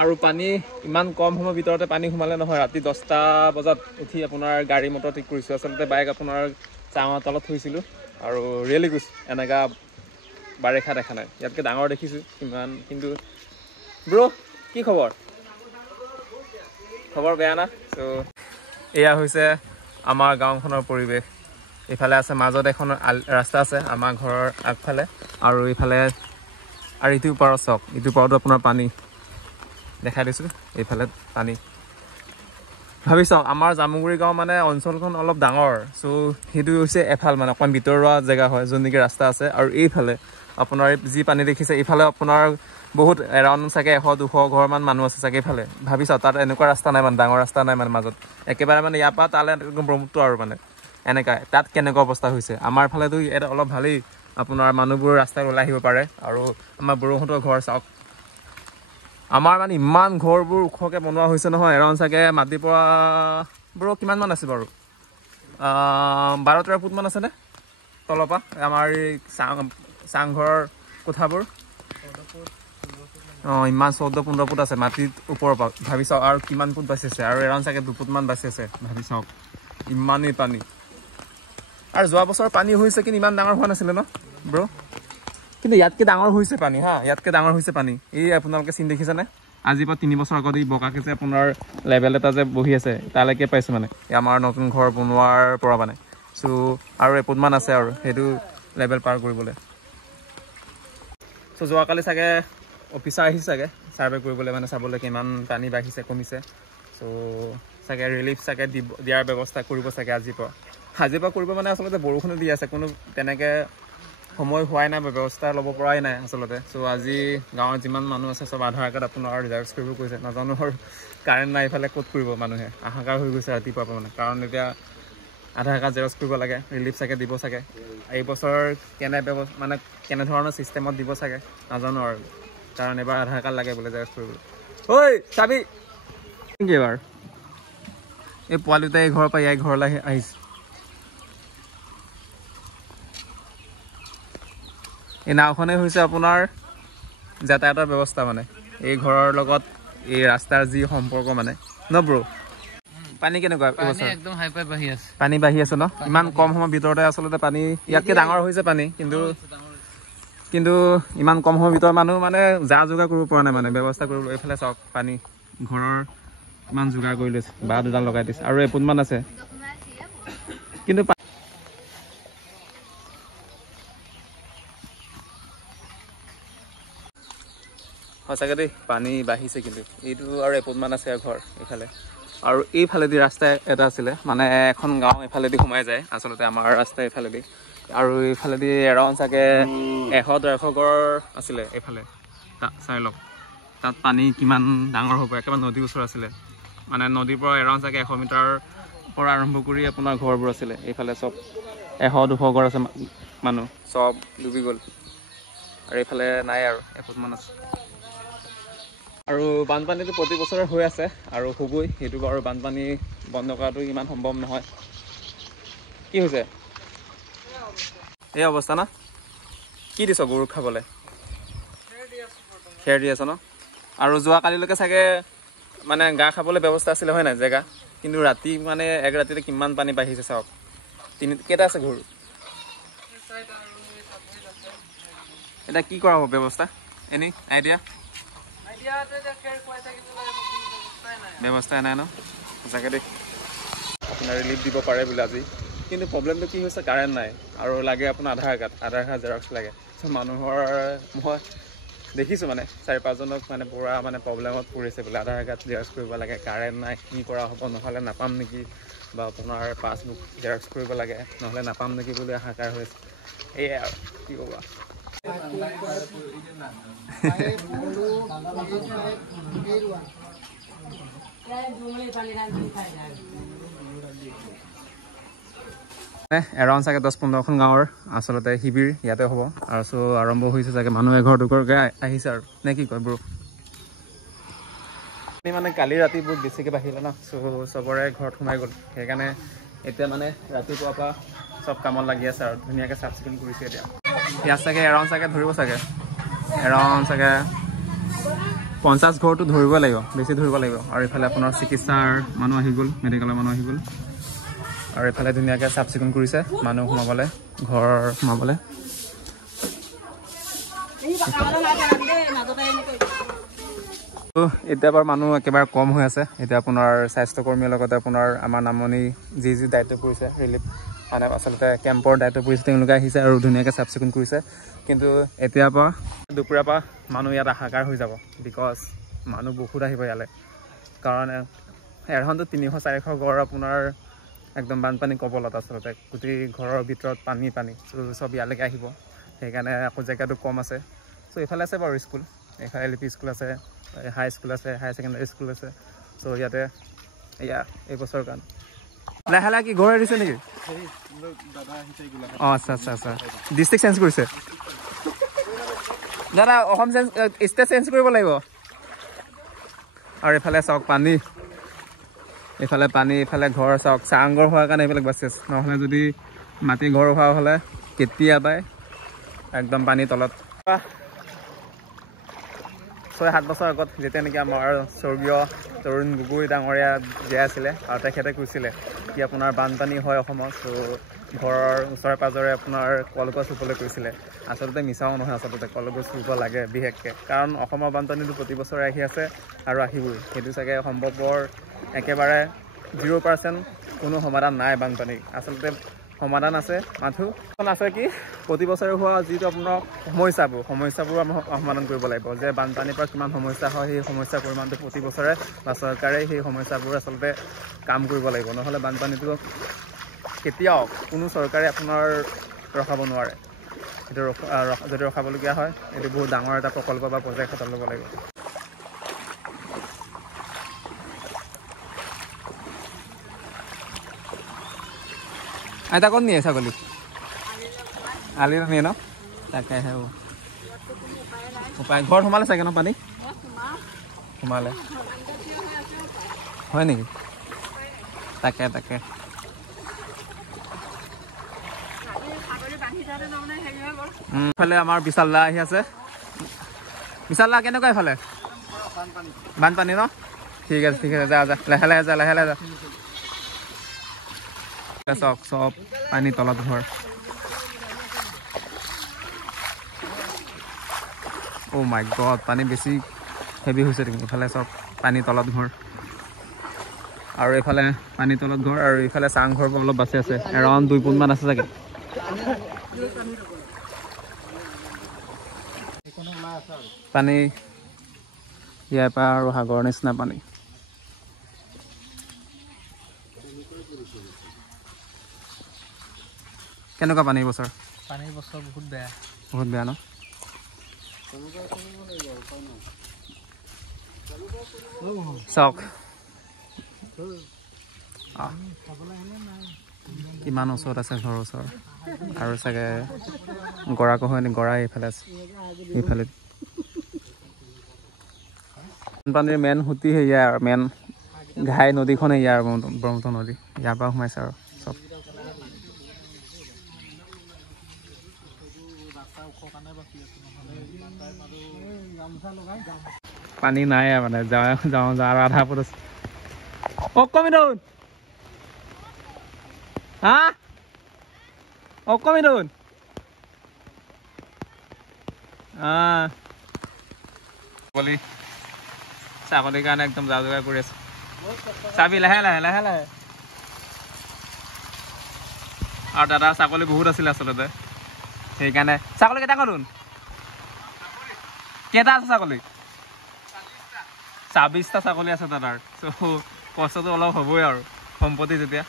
আৰু পানী ইমান কম সময়ৰ ভিতৰতে পানী সোমালে নহয় ৰাতি 10টা বজাত উঠি আপোনাৰ গাড়ী মটৰ ঠিক কৰিছোঁ আচলতে বাইক আপোনাৰ চাঙৰ তলত থৈছিলোঁ আৰু ৰিয়েলি কৈছোঁ এনেকা বাৰিষা দেখা নাই ইয়াতকৈ ডাঙৰ দেখিছোঁ ইমান কিন্তু ব্ৰ' কি খবৰ বেয়া না চ' এয়া হৈছে আমাৰ গাঁওখনৰ পৰিৱেশ ইফালে আছে মাজত এখন ৰাস্তা আছে আমাৰ ঘৰৰ আগফালে আৰু ইফালে আৰু ইটোৰ পাৰত চাওক ইটোৰ পাৰতো আপোনাৰ পানী দেখাই দিছোঁ এইফালে পানী ভাবি চাওক আমাৰ জামুগুৰি গাঁও মানে অঞ্চলখন অলপ ডাঙৰ চ' সেইটো হৈছে এফাল মানে অকণমান ভিতৰুৱা জেগা হয় য'ত নেকি ৰাস্তা আছে আৰু এইফালে আপোনাৰ যি পানী দেখিছে এইফালে আপোনাৰ বহুত এৰাউণ্ড চাগে 100-200 ঘৰমান মানুহ আছে চাগে এইফালে ভাবি চাওক তাত এনেকুৱা ৰাস্তা নাই মানে ডাঙৰ ৰাস্তা নাই মানে মাজত একেবাৰে মানে ইয়াৰ পৰা তালৈ ব্ৰহ্মপুত্ৰ আৰু মানে এনেকুৱা তাত কেনেকুৱা অৱস্থা হৈছে আমাৰ ফালেতো ইয়াত অলপ ভালেই আপোনাৰ মানুহবোৰ ৰাস্তাত ওলাই আহিব পাৰে আৰু আমাৰ বড়োহঁতৰ ঘৰ চাওক আমাৰ মানে ইমান ঘৰবোৰ ওখকৈ বনোৱা হৈছে নহয় এৰাউণ্ড চাগে মাটিৰ পৰা বৰ কিমানমান আছে বাৰু 12-13 ফুটমান আছেনে তলৰ পৰা আমাৰ এই চাংঘৰৰ কোঠাবোৰ ইমান 14-15 ফুট আছে মাটিত ওপৰৰ পৰা ভাবি চাওক আৰু কিমান ফুট বাচিছে আৰু এৰাউণ্ড চাগে 2 ফুটমান বাচি আছে ভাবি চাওক ইমানেই পানী আৰু যোৱা বছৰ পানী হৈছে কিন্তু ইমান ডাঙৰ হোৱা নাছিলে ন ব্ৰ' কিন্তু ইয়াতকৈ ডাঙৰ হৈছে পানী হা ইয়াতকৈ ডাঙৰ হৈছে পানী এই আপোনালোকে চিন দেখিছেনে আজিৰ পৰা 3 বছৰ আগত এই বগাকৈ যে আপোনাৰ লেভেল এটা যে বহি আছে তালৈকে পাইছোঁ মানে আমাৰ নতুন ঘৰ বনোৱাৰ পৰা মানে চ' আৰু এফুটমান আছে আৰু সেইটো লেভেল পাৰ কৰিবলৈ চ' যোৱাকালি চাগে অফিচাৰ আহিছে চাগে ছাৰ্ভে কৰিবলৈ মানে চাবলৈ কিমান পানী বাঢ়িছে কমিছে চ' চাগে ৰিলিফ চাগে দিয়াৰ ব্যৱস্থা কৰিব চাগে আজিৰ পৰা কৰিব মানে আচলতে বৰষুণো দি আছে কোনো তেনেকৈ সময় হোৱাই নাই ব্যৱস্থা ল'ব পৰাই নাই আচলতে চ' আজি গাঁৱত যিমান মানুহ আছে চব আধাৰ কাৰ্ড আপোনাৰ জেৰক্স কৰিব কৈছে নাজানো আৰু কাৰেণ্ট নাই ইফালে ক'ত কৰিব মানুহে হাহাকাৰ হৈ গৈছে ৰাতিপুৱাৰ পৰা মানে কাৰণ এতিয়া আধাৰ কাৰ্ড জেৰক্স কৰিব লাগে ৰিলিফ চাগে দিব চাগে এইবছৰ মানে কেনেধৰণৰ ছিষ্টেমত দিব চাগে নাজানো আৰু কাৰণ এবাৰ আধাৰ কাৰ্ড লাগে বোলে জেৰক্স কৰিবলৈ ঐ চাবি এইবাৰ এই পোৱালি দুটাই ঘৰৰ পৰা ইয়াৰ ঘৰলৈ আহিছে এই নাওখনেই হৈছে আপোনাৰ যাতায়াতৰ ব্যৱস্থা মানে এই ঘৰৰ লগত এই ৰাস্তাৰ যি সম্পৰ্ক মানে ন ব্ৰ' পানী কেনেকুৱা একদম হাই পাই বাঢ়ি আছে পানী বাঢ়ি আছে ন ইমান কম সময়ৰ ভিতৰতে আচলতে পানী ইয়াতকৈ ডাঙৰ হৈছে পানী কিন্তু ইমান কম সময়ৰ ভিতৰত মানুহ মানে যা যোগাৰ কৰিব পৰা নাই মানে ব্যৱস্থা কৰিব এইফালে চাওক পানী ঘৰৰ ইমান যোগাৰ কৰি লৈছে বা দুডাল লগাই দিছে আৰু এফুটমান আছে কিন্তু সঁচাকৈ দেই পানী বাঢ়িছে কিন্তু এইটো আৰু এফুটমান আছে ঘৰ এইফালে আৰু এইফালেদি ৰাস্তা এটা আছিলে মানে এখন গাঁও এইফালেদি সোমাই যায় আচলতে আমাৰ ৰাস্তা এইফালেদি আৰু এইফালেদি এৰাউণ্ড চাগে 100-150 ঘৰ আছিলে এইফালে চাই লওক তাত পানী কিমান ডাঙৰ হ'ব একেবাৰে নদীৰ ওচৰ আছিলে মানে নদীৰ পৰা এৰাউণ্ড চাগে 100 মিটাৰ পৰা আৰম্ভ কৰি আপোনাৰ ঘৰবোৰ আছিলে এইফালে চব 100-200 ঘৰ আছে মানুহ চব ডুবি গ'ল আৰু এইফালে নাই আৰু এফুটমান আছে আৰু বানপানীটো প্ৰতি বছৰে হৈ আছে আৰু হ'বই সেইটো বাৰু বানপানী বন্ধ কৰাটো ইমান সম্ভৱ নহয় কি হৈছে এই অৱস্থা ন কি দিছ গৰুক খাবলৈ খেৰ দি আছ ন আৰু যোৱাকালিলৈকে চাগে মানে গা খাবলৈ ব্যৱস্থা আছিলে হয় নাই জেগা কিন্তু ৰাতি মানে এক ৰাতিতে কিমান পানী বাঢ়িছে চাওক কেইটা আছে গৰু এতিয়া কি কৰা হ'ব ব্যৱস্থা এনেই আইডিয়া ব্যৱস্থাই নাই ন সঁচাকৈ দেই আপোনাৰ ৰিলিফ দিব পাৰে বোলে আজি কিন্তু প্ৰব্লেমটো কি হৈছে কাৰেণ্ট নাই আৰু লাগে আপোনাৰ আধাৰ কাৰ্ড জেৰক্স লাগে চ' মানুহৰ মই দেখিছোঁ মানে 4-5জনক মানে পূৰা মানে প্ৰব্লেমত পৰিছে বোলে আধাৰ কাৰ্ড জেৰক্স কৰিব লাগে কাৰেণ্ট নাই কি কৰা হ'ব নহ'লে নাপাম নেকি বা আপোনাৰ পাছবুক জেৰক্স কৰিব লাগে নহ'লে নাপাম নেকি বুলি হাহাকাৰ হৈছে এয়াই আৰু কি ক'বা এৰাউণ্ড চাগে 10-15খন গাঁৱৰ আচলতে শিবিৰ ইয়াতে হ'ব আৰু চ' আৰম্ভ হৈছে চাগে মানুহ এঘৰ দুঘৰকৈ আহিছে আৰু নে কি কয় ব্ৰ' মানে কালি ৰাতি বহুত বেছিকৈ বাঢ়িলে ন চ' চবৰে ঘৰত সোমাই গ'ল সেইকাৰণে এতিয়া মানে ৰাতিপুৱাৰ পৰা চব কামত লাগি আছে আৰু ধুনীয়াকৈ চাফ চিকুণ কৰিছে এতিয়া ইয়াত চাগে এৰাউণ্ড চাগে ধৰিব চাগে এৰাউণ্ড চাগে 50 ঘৰটো ধৰিব লাগিব, বেছি ধৰিব লাগিব। আৰু এইফালে আপোনাৰ চিকিৎসাৰ মানুহ আহি গ'ল, মেডিকেলৰ মানুহ আহি গ'ল। আৰু এইফালে ধুনীয়াকৈ চাফ চিকুণ কৰিছে মানুহ সোমাবলৈ, ঘৰ সোমাবলৈ। এতিয়া বাৰু মানুহ একেবাৰে কম হৈ আছে। এতিয়া আপোনাৰ স্বাস্থ্যকৰ্মীৰ লগতে আপোনাৰ আমাৰ নামনি যি দায়িত্ব পৰিছে, ৰিলিফ মানে আচলতে কেম্পৰ দায়িত্ব পৰিছে, তেওঁলোকে আহিছে আৰু ধুনীয়াকৈ চাফ চিকুণ কৰিছে। কিন্তু এতিয়াৰ পৰা দুপৰীয়াৰ পৰা মানুহ ইয়াত হাহাকাৰ হৈ যাব, বিকজ মানুহ বহুত আহিব ইয়ালৈ। কাৰণ এৰখনটো 300-400 ঘৰ আপোনাৰ একদম বানপানী কবলত, আচলতে গোটেই ঘৰৰ ভিতৰত পানী চব ইয়ালৈকে আহিব। সেইকাৰণে আকৌ জেগাটো কম আছে। চ' এইফালে আছে বাৰু স্কুল, এইফালে LP স্কুল আছে, হাই স্কুল আছে, হাই ছেকেণ্ডেৰী স্কুল আছে। চ' ইয়াতে এইবছৰ কাৰণে লাহে লাহে কি ঘৰ এৰিছে নেকি? অঁ আচ্ছা ডিষ্ট্ৰিক্ট চেঞ্জ কৰিছে দাদা, অসম ষ্টেট চেঞ্জ কৰিব লাগিব। আৰু এইফালে চাওক পানী, এইফালে পানী, এইফালে ঘৰ চাওক। চাংঘৰ হোৱাৰ কাৰণে এইবিলাক বাচি আছে, নহ'লে যদি মাটি ঘৰ হোৱা হ'লে কেতিয়াবাই একদম পানী তলত। 6-7 বছৰ আগত যেতিয়া নেকি আমাৰ স্বৰ্গীয় তৰুণ গগৈ ডাঙৰীয়া জীয়াই আছিলে, আৰু তেখেতে কৈছিলে কি আপোনাৰ বানপানী হয় অসমত, ত' ঘৰৰ ওচৰে পাঁজৰে আপোনাৰ কলগছ ৰুবলৈ কৈছিলে। আচলতে মিছাও নহয়, আচলতে কলগছ ৰুব লাগে বিশেষকৈ, কাৰণ অসমৰ বানপানীটো প্ৰতি বছৰে আহি আছে আৰু আহিবই। সেইটো চাগে সম্ভৱপৰ একেবাৰে 0% কোনো সমাধান নাই বানপানী। আচলতে সমাধান আছে, মাথো আছে কি প্ৰতি বছৰে হোৱা যিটো আপোনাৰ সমস্যাবোৰ আমি সমাধান কৰিব লাগিব। যে বানপানীৰ পৰা কিমান সমস্যা হয়, সেই সমস্যাৰ পৰিমাণটো প্ৰতি বছৰে বা চৰকাৰে সেই সমস্যাবোৰ আচলতে কাম কৰিব লাগিব। নহ'লে বানপানীটো কেতিয়াও কোনো চৰকাৰে আপোনাৰ ৰখাব নোৱাৰে। এইটো যদি ৰখাবলগীয়া হয়, এইটো বহুত ডাঙৰ এটা প্ৰকল্প বা প্ৰজেক্ট হাতত ল'ব লাগিব। আইতা ক'ত নিয়ে ছাগলী? আলিত নিয়ে ন? তাকেহে উপায়। ঘৰত সোমালে চাগে ন পানী? সোমালে হয় নেকি? তাকে এইফালে আমাৰ বিশালদা আহি আছে। বিশালদা কেনেকুৱা এইফালে? বানপানী ন? ঠিক আছে যা লাহে লাহে যা। চাওক চব পানী তলত ঘৰ। অ' মাই গড, পানী বেছি হেভি হৈছে নেকি? ইফালে চব পানী তলত ঘৰ, আৰু এইফালে পানী তলত ঘৰ, আৰু এইফালে চাংঘৰবোৰ অলপ বাচি আছে, এৰাউণ্ড 2 পোন মান আছে চাগে। পানী ইয়াৰ পৰা আৰু সাগৰৰ নিচিনা পানী। কেনেকুৱা পানী বছৰ? পানীৰ বছৰ বহুত বেয়া ন? চাওক কিমান ওচৰত আছে ঘৰৰ ওচৰত, আৰু চাগে গৰা কহয় নি? গৰা এইফালে আছে, এইফালে বানপানীৰ মেইন সুঁতি সেয়াই আৰু মেইন ঘাই নদীখন সেয়াই আৰু ব্ৰহ্মপুত্ৰ নদী, ইয়াৰ পৰা সোমাইছে আৰু চব। পানী নাই মানে যাওঁ আৰু আধা ফুট আছে। কমিদুন হা কমিদুন ছাগলীৰ কাৰণে একদম যা যোগাৰ কৰি আছে। চাবি লাহে আৰু দাদা ছাগলী বহুত আছিলে আচলতে, সেইকাৰণে। ছাগলী কেইটা কৰোন? কেইটা আছে ছাগলী? 26টা ছাগলী আছে দাদাৰ। চ' কষ্টটো অলপ হ'বই আৰু, সম্পত্তি যেতিয়া।